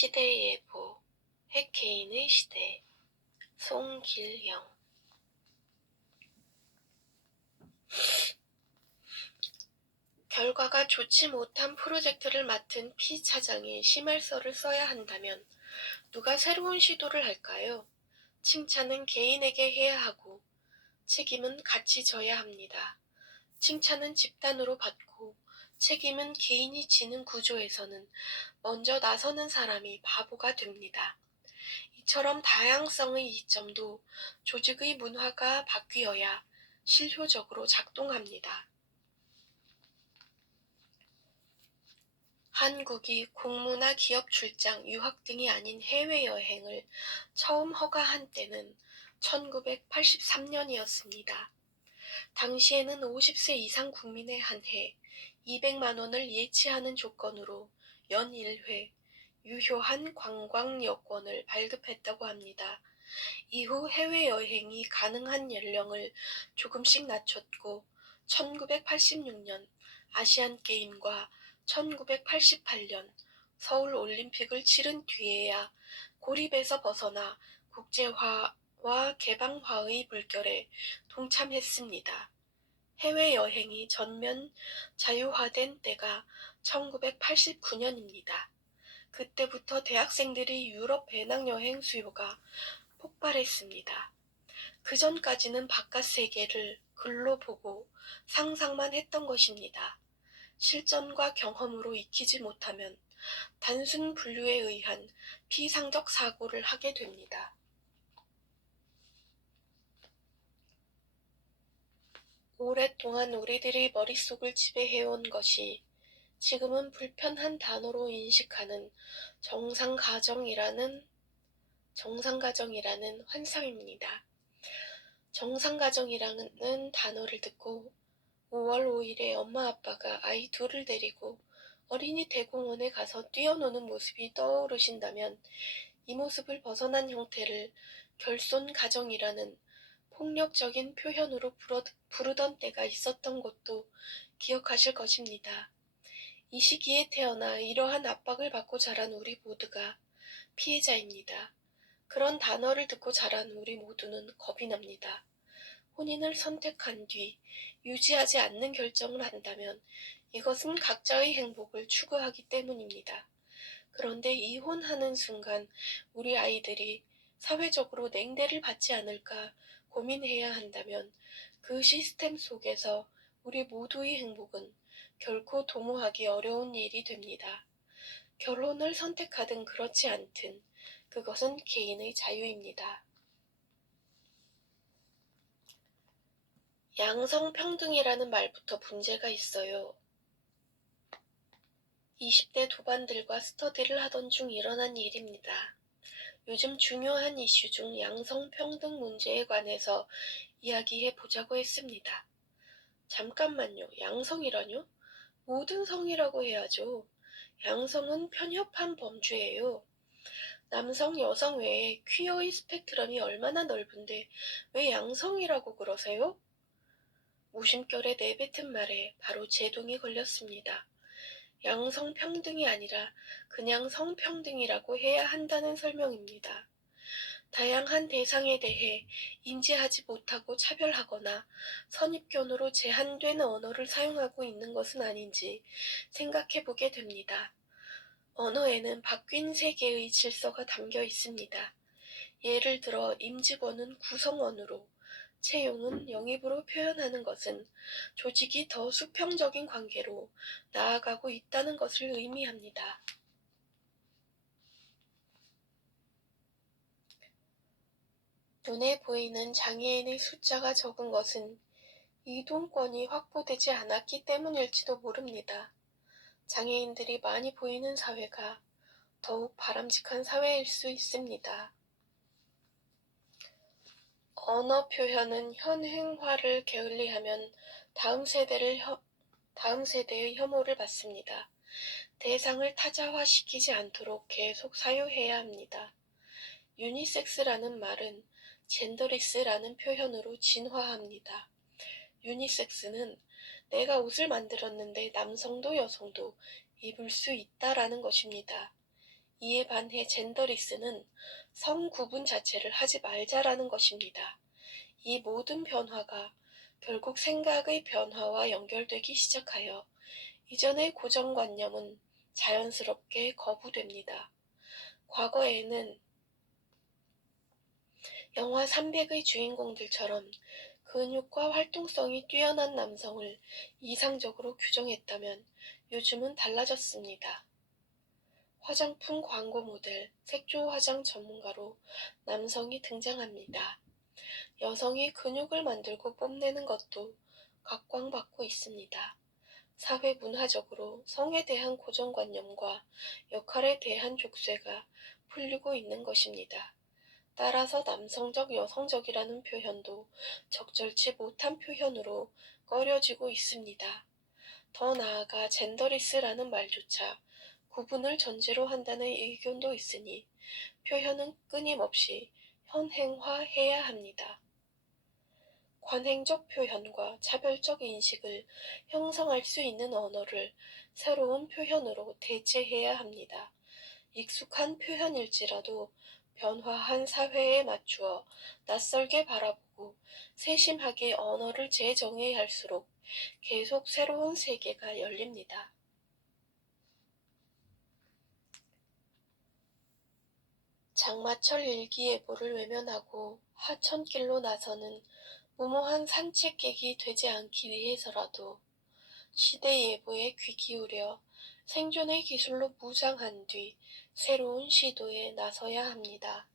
시대예보, 핵개인의 시대, 송길영. 결과가 좋지 못한 프로젝트를 맡은 피 차장이 심할서를 써야 한다면 누가 새로운 시도를 할까요? 칭찬은 개인에게 해야 하고 책임은 같이 져야 합니다. 칭찬은 집단으로 받고 책임은 개인이 지는 구조에서는 먼저 나서는 사람이 바보가 됩니다. 이처럼 다양성의 이점도 조직의 문화가 바뀌어야 실효적으로 작동합니다. 한국이 공무나 기업 출장, 유학 등이 아닌 해외여행을 처음 허가한 때는 1983년이었습니다. 당시에는 50세 이상 국민에 한해 200만 원을 예치하는 조건으로 연 1회 유효한 관광 여권을 발급했다고 합니다. 이후 해외여행이 가능한 연령을 조금씩 낮췄고 1986년 아시안게임과 1988년 서울올림픽을 치른 뒤에야 고립에서 벗어나 국제화와 개방화의 물결에 동참했습니다. 해외여행이 전면 자유화된 때가 1989년입니다. 그때부터 대학생들의 유럽 배낭여행 수요가 폭발했습니다. 그전까지는 바깥 세계를 글로 보고 상상만 했던 것입니다. 실전과 경험으로 익히지 못하면 단순 분류에 의한 피상적 사고를 하게 됩니다. 오랫동안 우리들의 머릿속을 지배해온 것이 지금은 불편한 단어로 인식하는 정상가정이라는 환상입니다. 정상가정이라는 단어를 듣고 5월 5일에 엄마 아빠가 아이 둘을 데리고 어린이 대공원에 가서 뛰어노는 모습이 떠오르신다면 이 모습을 벗어난 형태를 결손가정이라는 폭력적인 표현으로 부르던 때가 있었던 것도 기억하실 것입니다. 이 시기에 태어나 이러한 압박을 받고 자란 우리 모두가 피해자입니다. 그런 단어를 듣고 자란 우리 모두는 겁이 납니다. 혼인을 선택한 뒤 유지하지 않는 결정을 한다면 이것은 각자의 행복을 추구하기 때문입니다. 그런데 이혼하는 순간 우리 아이들이 사회적으로 냉대를 받지 않을까 고민해야 한다면 그 시스템 속에서 우리 모두의 행복은 결코 도모하기 어려운 일이 됩니다. 결혼을 선택하든 그렇지 않든 그것은 개인의 자유입니다. 양성평등이라는 말부터 문제가 있어요. 20대 도반들과 스터디를 하던 중 일어난 일입니다. 요즘 중요한 이슈 중 양성평등 문제에 관해서 이야기해 보자고 했습니다. 잠깐만요. 양성이라뇨? 모든 성이라고 해야죠. 양성은 편협한 범주예요. 남성, 여성 외에 퀴어의 스펙트럼이 얼마나 넓은데 왜 양성이라고 그러세요? 무심결에 내뱉은 말에 바로 제동이 걸렸습니다. 양성평등이 아니라 그냥 성평등이라고 해야 한다는 설명입니다. 다양한 대상에 대해 인지하지 못하고 차별하거나 선입견으로 제한된 언어를 사용하고 있는 것은 아닌지 생각해보게 됩니다. 언어에는 바뀐 세계의 질서가 담겨 있습니다. 예를 들어 임직원은 구성원으로, 채용은 영입으로 표현하는 것은 조직이 더 수평적인 관계로 나아가고 있다는 것을 의미합니다. 눈에 보이는 장애인의 숫자가 적은 것은 이동권이 확보되지 않았기 때문일지도 모릅니다. 장애인들이 많이 보이는 사회가 더욱 바람직한 사회일 수 있습니다. 언어 표현은 현행화를 게을리하면 다음 세대의 혐오를 받습니다. 대상을 타자화시키지 않도록 계속 사유해야 합니다. 유니섹스라는 말은 젠더리스라는 표현으로 진화합니다. 유니섹스는 내가 옷을 만들었는데 남성도 여성도 입을 수 있다라는 것입니다. 이에 반해 젠더리스는 성 구분 자체를 하지 말자라는 것입니다. 이 모든 변화가 결국 생각의 변화와 연결되기 시작하여 이전의 고정관념은 자연스럽게 거부됩니다. 과거에는 영화 300의 주인공들처럼 근육과 활동성이 뛰어난 남성을 이상적으로 규정했다면 요즘은 달라졌습니다. 화장품 광고 모델, 색조 화장 전문가로 남성이 등장합니다. 여성이 근육을 만들고 뽐내는 것도 각광받고 있습니다. 사회 문화적으로 성에 대한 고정관념과 역할에 대한 족쇄가 풀리고 있는 것입니다. 따라서 남성적, 여성적이라는 표현도 적절치 못한 표현으로 꺼려지고 있습니다. 더 나아가 젠더리스라는 말조차 구분을 전제로 한다는 의견도 있으니 표현은 끊임없이 현행화해야 합니다. 관행적 표현과 차별적 인식을 형성할 수 있는 언어를 새로운 표현으로 대체해야 합니다. 익숙한 표현일지라도 변화한 사회에 맞추어 낯설게 바라보고 세심하게 언어를 재정해야 할수록 계속 새로운 세계가 열립니다. 장마철 일기예보를 외면하고 하천길로 나서는 무모한 산책객이 되지 않기 위해서라도 시대예보에 귀 기울여 생존의 기술로 무장한 뒤 새로운 시도에 나서야 합니다.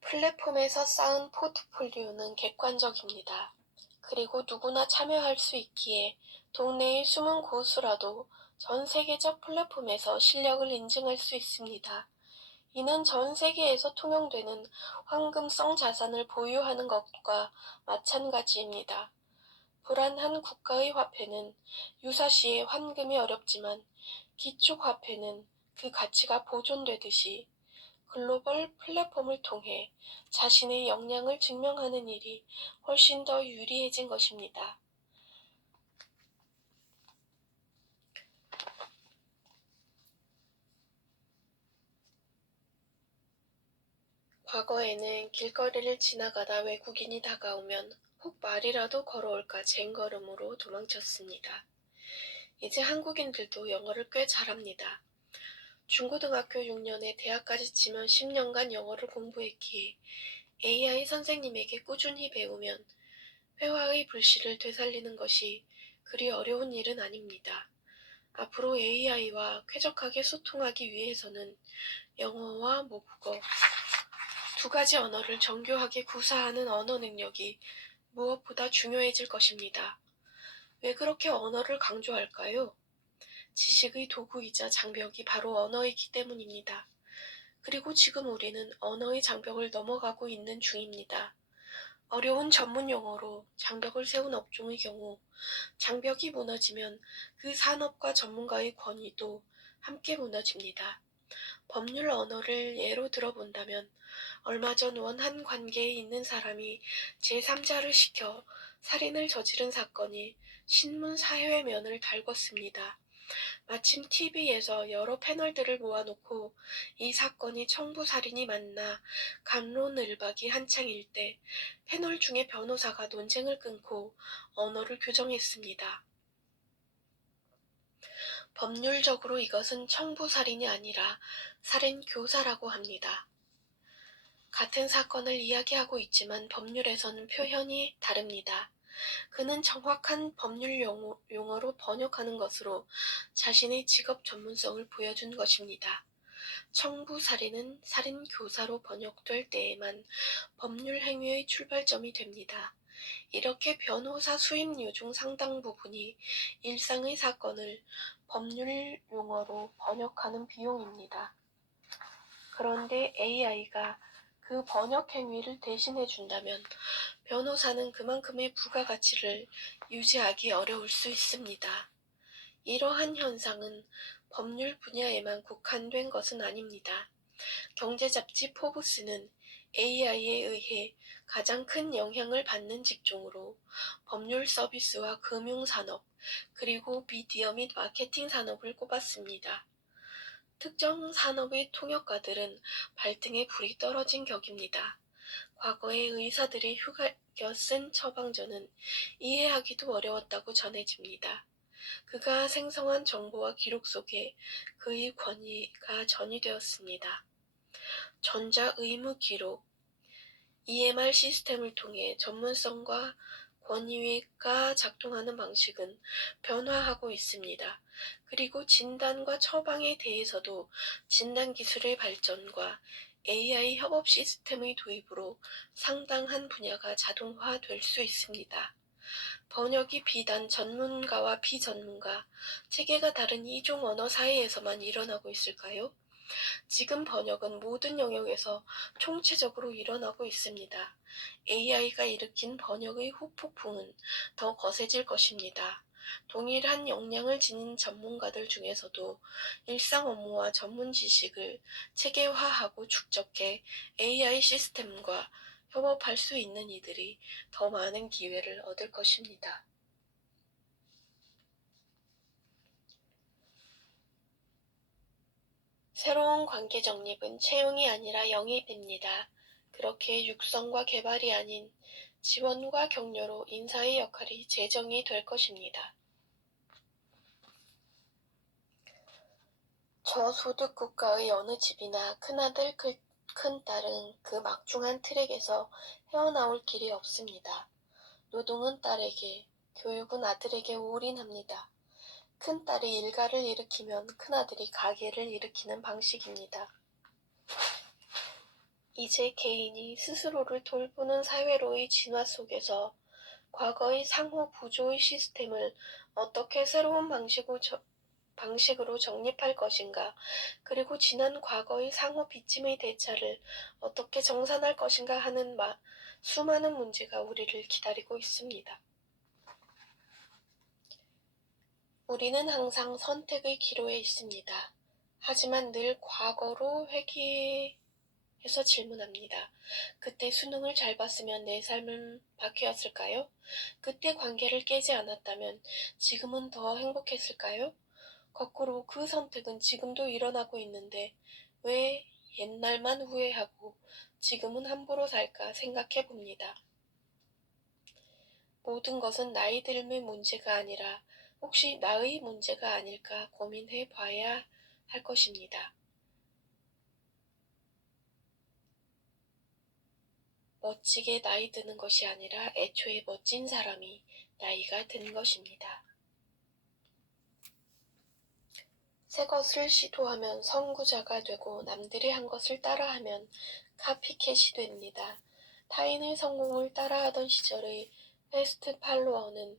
플랫폼에서 쌓은 포트폴리오는 객관적입니다. 그리고 누구나 참여할 수 있기에 동네의 숨은 고수라도 전 세계적 플랫폼에서 실력을 인증할 수 있습니다. 이는 전 세계에서 통용되는 황금성 자산을 보유하는 것과 마찬가지입니다. 불안한 국가의 화폐는 유사시에 환금이 어렵지만 기축화폐는 그 가치가 보존되듯이 글로벌 플랫폼을 통해 자신의 역량을 증명하는 일이 훨씬 더 유리해진 것입니다. 과거에는 길거리를 지나가다 외국인이 다가오면 혹 말이라도 걸어올까 쟁걸음으로 도망쳤습니다. 이제 한국인들도 영어를 꽤 잘합니다. 중고등학교 6년에 대학까지 치면 10년간 영어를 공부했기에 AI 선생님에게 꾸준히 배우면 회화의 불씨를 되살리는 것이 그리 어려운 일은 아닙니다. 앞으로 AI와 쾌적하게 소통하기 위해서는 영어와 모국어 두 가지 언어를 정교하게 구사하는 언어 능력이 무엇보다 중요해질 것입니다. 왜 그렇게 언어를 강조할까요? 지식의 도구이자 장벽이 바로 언어이기 때문입니다. 그리고 지금 우리는 언어의 장벽을 넘어가고 있는 중입니다. 어려운 전문 용어로 장벽을 세운 업종의 경우 장벽이 무너지면 그 산업과 전문가의 권위도 함께 무너집니다. 법률 언어를 예로 들어본다면 얼마 전 원한 관계에 있는 사람이 제3자를 시켜 살인을 저지른 사건이 신문 사회면을 달궜습니다. 마침 TV에서 여러 패널들을 모아놓고 이 사건이 청부살인이 맞나 갑론을박이 한창일 때 패널 중에 변호사가 논쟁을 끊고 언어를 교정했습니다. 법률적으로 이것은 청부살인이 아니라 살인교사라고 합니다. 같은 사건을 이야기하고 있지만 법률에서는 표현이 다릅니다. 그는 정확한 법률 용어로 번역하는 것으로 자신의 직업 전문성을 보여준 것입니다. 청부살인은 살인교사로 번역될 때에만 법률 행위의 출발점이 됩니다. 이렇게 변호사 수임료 중 상당 부분이 일상의 사건을 법률 용어로 번역하는 비용입니다. 그런데 AI가 그 번역 행위를 대신해 준다면 변호사는 그만큼의 부가가치를 유지하기 어려울 수 있습니다. 이러한 현상은 법률 분야에만 국한된 것은 아닙니다. 경제 잡지 포브스는 AI에 의해 가장 큰 영향을 받는 직종으로 법률 서비스와 금융산업, 그리고 미디어 및 마케팅 산업을 꼽았습니다. 특정 산업의 통역가들은 발등에 불이 떨어진 격입니다. 과거에 의사들이 휘갈겨 쓴 처방전은 이해하기도 어려웠다고 전해집니다. 그가 생성한 정보와 기록 속에 그의 권위가 전이되었습니다. 전자의무기록, EMR 시스템을 통해 전문성과 권위가 작동하는 방식은 변화하고 있습니다. 그리고 진단과 처방에 대해서도 진단기술의 발전과 AI 협업 시스템의 도입으로 상당한 분야가 자동화될 수 있습니다. 번역이 비단 전문가와 비전문가, 체계가 다른 이종 언어 사이에서만 일어나고 있을까요? 지금 번역은 모든 영역에서 총체적으로 일어나고 있습니다. AI가 일으킨 번역의 후폭풍은 더 거세질 것입니다. 동일한 역량을 지닌 전문가들 중에서도 일상 업무와 전문 지식을 체계화하고 축적해 AI 시스템과 협업할 수 있는 이들이 더 많은 기회를 얻을 것입니다. 새로운 관계 정립은 채용이 아니라 영입입니다. 그렇게 육성과 개발이 아닌 지원과 격려로 인사의 역할이 재정이 될 것입니다. 저소득 국가의 어느 집이나 큰아들, 큰딸은 그 막중한 트랙에서 헤어나올 길이 없습니다. 노동은 딸에게, 교육은 아들에게 올인합니다. 큰딸이 일가를 일으키면 큰아들이 가게를 일으키는 방식입니다. 이제 개인이 스스로를 돌보는 사회로의 진화 속에서 과거의 상호 부조의 시스템을 어떻게 새로운 방식으로 정립할 것인가, 그리고 지난 과거의 상호 빚짐의 대차를 어떻게 정산할 것인가 하는 수많은 문제가 우리를 기다리고 있습니다. 우리는 항상 선택의 기로에 있습니다. 하지만 늘 과거로 회귀해서 질문합니다. 그때 수능을 잘 봤으면 내 삶은 바뀌었을까요? 그때 관계를 깨지 않았다면 지금은 더 행복했을까요? 거꾸로 그 선택은 지금도 일어나고 있는데 왜 옛날만 후회하고 지금은 함부로 살까 생각해 봅니다. 모든 것은 나이 들음의 문제가 아니라 혹시 나의 문제가 아닐까 고민해 봐야 할 것입니다. 멋지게 나이 드는 것이 아니라 애초에 멋진 사람이 나이가 든 것입니다. 새 것을 시도하면 선구자가 되고 남들이 한 것을 따라하면 카피캣이 됩니다. 타인의 성공을 따라하던 시절의 패스트 팔로워는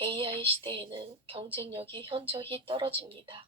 AI 시대에는 경쟁력이 현저히 떨어집니다.